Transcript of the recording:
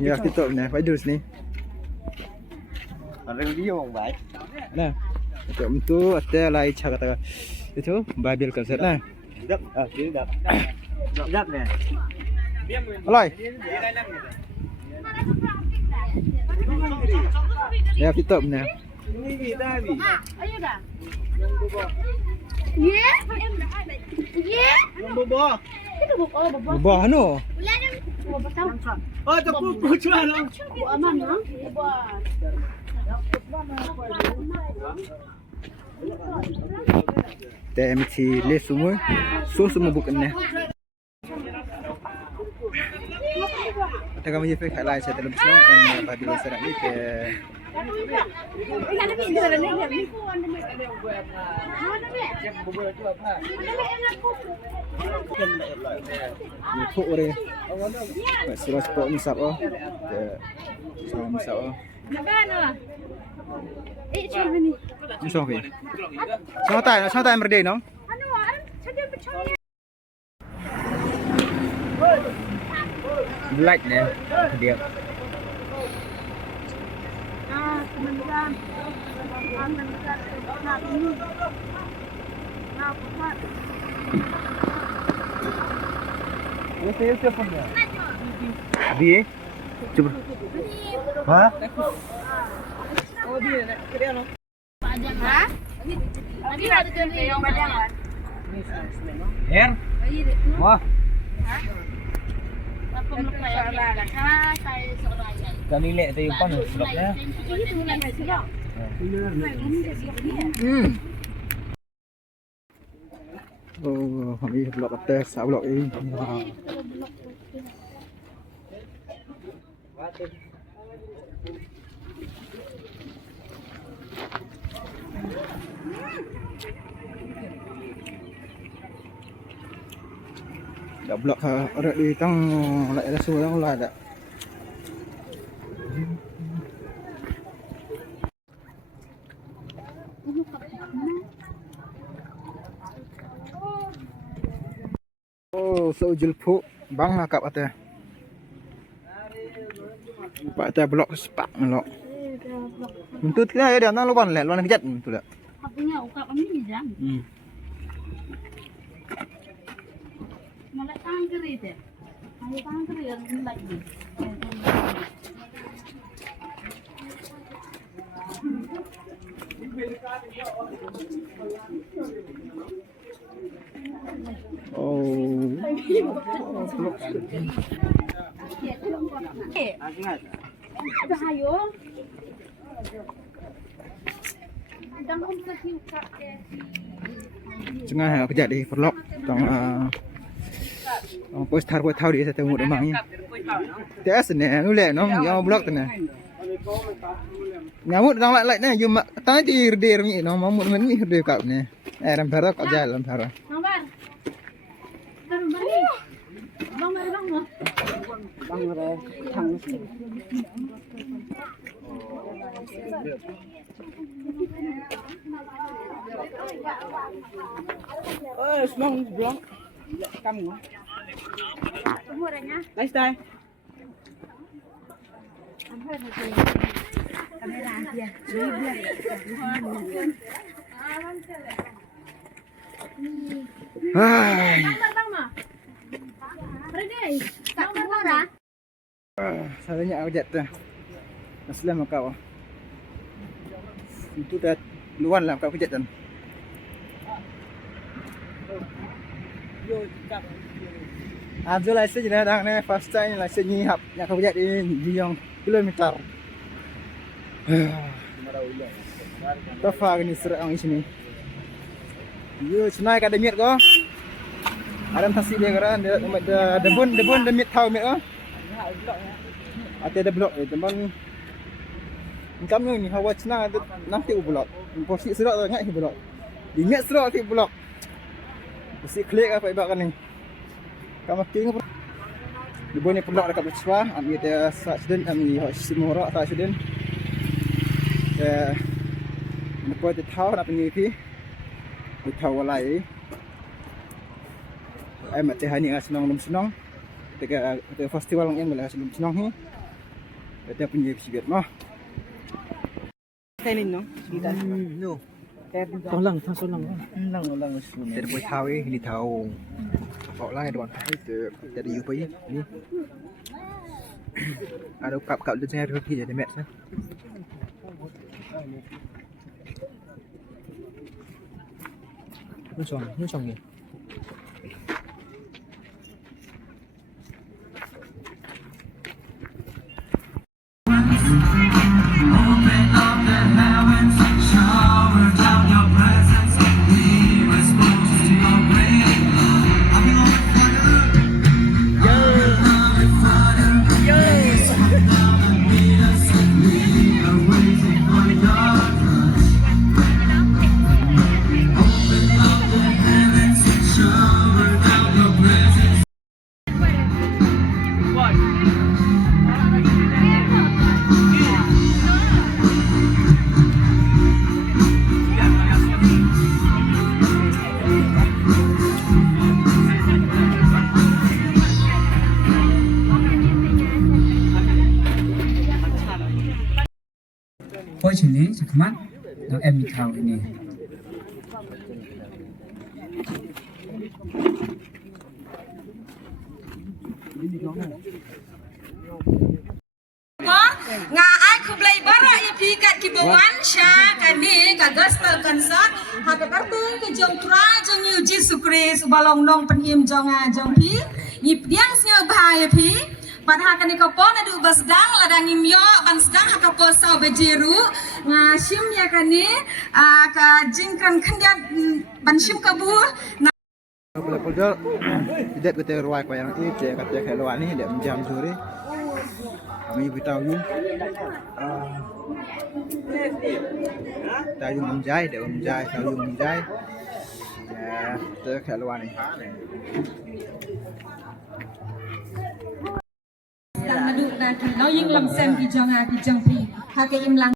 Ya kita nè phải đưa sini. Ada dia orang baik. Nah, itu ada lain cara kata itu babil kaset nah. Sedap, sedap. Sedap nè. Alai. Ya kita nè. Ini kita ni. Ayo dah. Ye, em dah ada. Ye. Bobo. Kita buka bobo. Bah anu. Bobo tahu. Oh, tu kupu cuan. Bu aman ha? Bobo. TMT le semua. So semua bukan nè. Kita kami je fake lain saya dalam song and babil kaset ni ke Puk orang, surat sport ni siapa? Surat ni siapa? Cuba ni. Ni siapa? Siapa tay berdeh nong? Anu, saya bercakap. Black ni dia. Kemudian nak ini nak buat Ini siapa dia? Dia? Cuba. Ha? Oh dia nak kerja no. panjang ha? Lagi ada kerja yang panjang kan? Her. Wah. Apa melepas yang lah? Saya seorang yang Kali lek tu pun sedap ya. ini tulen saya sedap. Oh, kami blok atas, blok ini. Dah blok ada di tang lại ada semua yang lah dah. Oh, seujul puk bang akap atas. Pak atas blok sepak melok. Untuk kita ya dia nang luan lek, luan kejat tu dak. Apunya ukap kami ni jam. Malah tangker itu. Ayo tangker yang lagi. Oh. Dah ayo. Dah pun kasih ukap ke. Cengah kejat di vlog tong post thar thau di saya tengok demang ni. TS ni nu lek nong yang blog tu ni. Ngamut tang lek ni you tang di dir mi nong mamut men ni dir kap ni. Ram thara kap jalan thara. Nambar. Nambar ni. Bang mari bang mo. Bang re thang. Oh, small block. Kamu. Umurnya. Lifestyle. Kamera dia. Hai. Bang mah. Ready. Tak murah. Salahnya kejat tu. Aslam kau. Itu dah luan lah kau kejat kan. Ajo license je dah ni first time license ni hap nak kau kejat di yang kilometer. Tafa ni serak ang sini. Yo senai ka demit ko. Adam tasi dia kan dia debun demit tahu mit ko. Ate ada blok teman. Macam ni hawa cina nanti blok. Posisi serak tu ngai blok. Ingat serak ti blok. Mesti klik apa ibak kan ni. Kamu king apa? Di bawah ni blok dekat Bersua, ambil dia accident, ambil semua orang tak accident. Lepas dia tahu nak pergi ke, dia tahu lagi. Mati hani senang. ketika festival yang boleh sebelum senang ni. Kita punya sibet mah. Kainin no? Kita. No. Tolong, tolong. Lang sun. Dari buat tahu ini tahu. Kau lah ada orang itu dari UP ni. Ada kap dan saya ada pergi jadi match lah. Như chồng nhỉ? Ôi chuyện lý, chắc mắt. Nó em bị thảo này. Nga ai kublai bara ipi kat kibawan sha kani ka gospel concert ha ka kartung ke jong tra jong yu Jesus Christ balong nong pen im jong a jong pi ip diang snyo bhai pi pan ha kani ka pon adu basdang ladang im yo ban sedang ha ka po sa bejeru nga shim ya kani ka jingkan khandiat ban shim ka bu Kalau tidak kita ruai kau yang ini cek kata kalau ni dia jam sore. Kami beritahu you. Tahu menjai, dia menjai, tahu menjai. Ya, kita kalau ni. Sedang madu na ki lo ying lam sem ki jong a ki jong pi ha ka im lang